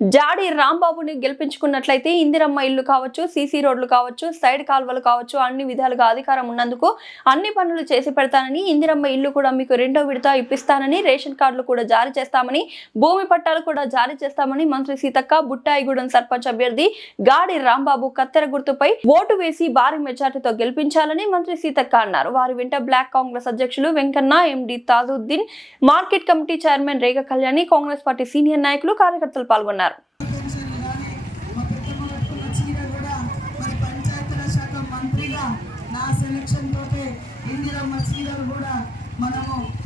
జాడి రాంబాబుని గెలిపించుకున్నట్లయితే ఇందిరమ్మ ఇల్లు కావచ్చు, సీసీ రోడ్లు కావచ్చు, సైడ్ కాల్వలు కావచ్చు, అన్ని విధాలుగా అధికారం ఉన్నందుకు అన్ని పనులు చేసి పెడతానని, ఇందిరమ్మ ఇల్లు కూడా మీకు 2వ విడత ఇప్పిస్తానని, రేషన్ కార్డులు కూడా జారీ చేస్తామని, భూమి పట్టాలు కూడా జారీ చేస్తామని మంత్రి సీతక్క బుట్టాయిగూడెం సర్పంచ్ అభ్యర్థి గాడి రాంబాబు కత్తెర గుర్తుపై ఓటు వేసి భారీ మెజార్టీతో గెలిపించాలని మంత్రి సీతక్క అన్నారు. వారి వెంట బ్లాక్ కాంగ్రెస్ అధ్యక్షులు వెంకన్న, ఎండి తాజుద్దీన్, మార్కెట్ కమిటీ చైర్మన్ రేగ కళ్యాణి, కాంగ్రెస్ పార్టీ సీనియర్ నాయకులు, కార్యకర్తలు పాల్గొన్నారు.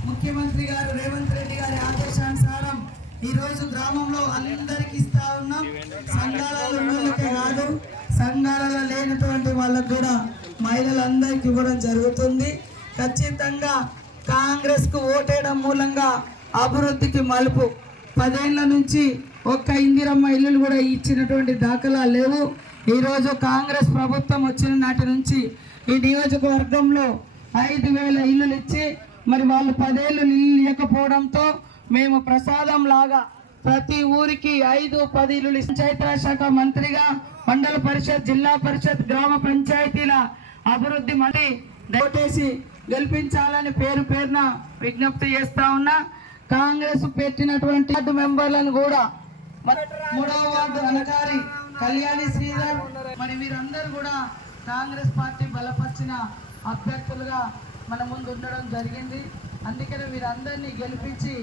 ముఖ్యమంత్రి గారు రేవంత్ రెడ్డి గారి ఆదేశానుసారం ఈ రోజు గ్రామంలో అందరికి ఇస్తా ఉన్నాం. సంఘాలలో కాదు, సంఘాలలో లేనటువంటి వాళ్ళకు కూడా మహిళలందరికీ ఇవ్వడం జరుగుతుంది. ఖచ్చితంగా కాంగ్రెస్ కు ఓటేయడం మూలంగా అభివృద్ధికి మలుపు. 10 ఏళ్ల నుంచి ఒక్క ఇందిరమ్మ ఇల్లులు కూడా ఇచ్చినటువంటి దాఖలాలు లేవు. ఈరోజు కాంగ్రెస్ ప్రభుత్వం వచ్చిన నాటి నుంచి ఈ నియోజకవర్గంలో 5,000 ఇల్లులు ఇచ్చి మరి వాళ్ళు 10 ఏళ్ళు ఇల్లు ఇవ్వకపోవడంతో మేము ప్రసాదం లాగా ప్రతి ఊరికి 5-10 ఇల్లు పంచాయతీరాజ్ శాఖ మంత్రిగా మండల పరిషత్, జిల్లా పరిషత్, గ్రామ పంచాయతీల అభివృద్ధి మళ్ళీ ఓటేసి గెలిపించాలని పేరు పేరున విజ్ఞప్తి చేస్తా ఉన్నా. కాంగ్రెస్ పెట్టినటువంటి వార్డు మెంబర్లను కూడా 3వ వార్డు అనకారి కళ్యాణి శ్రీధర్ మరి వీరందరూ కూడా కాంగ్రెస్ పార్టీ బలపరిచిన అభ్యర్థులుగా మన ముందు ఉండడం జరిగింది. అందుకనే వీరందరినీ గెలిపించి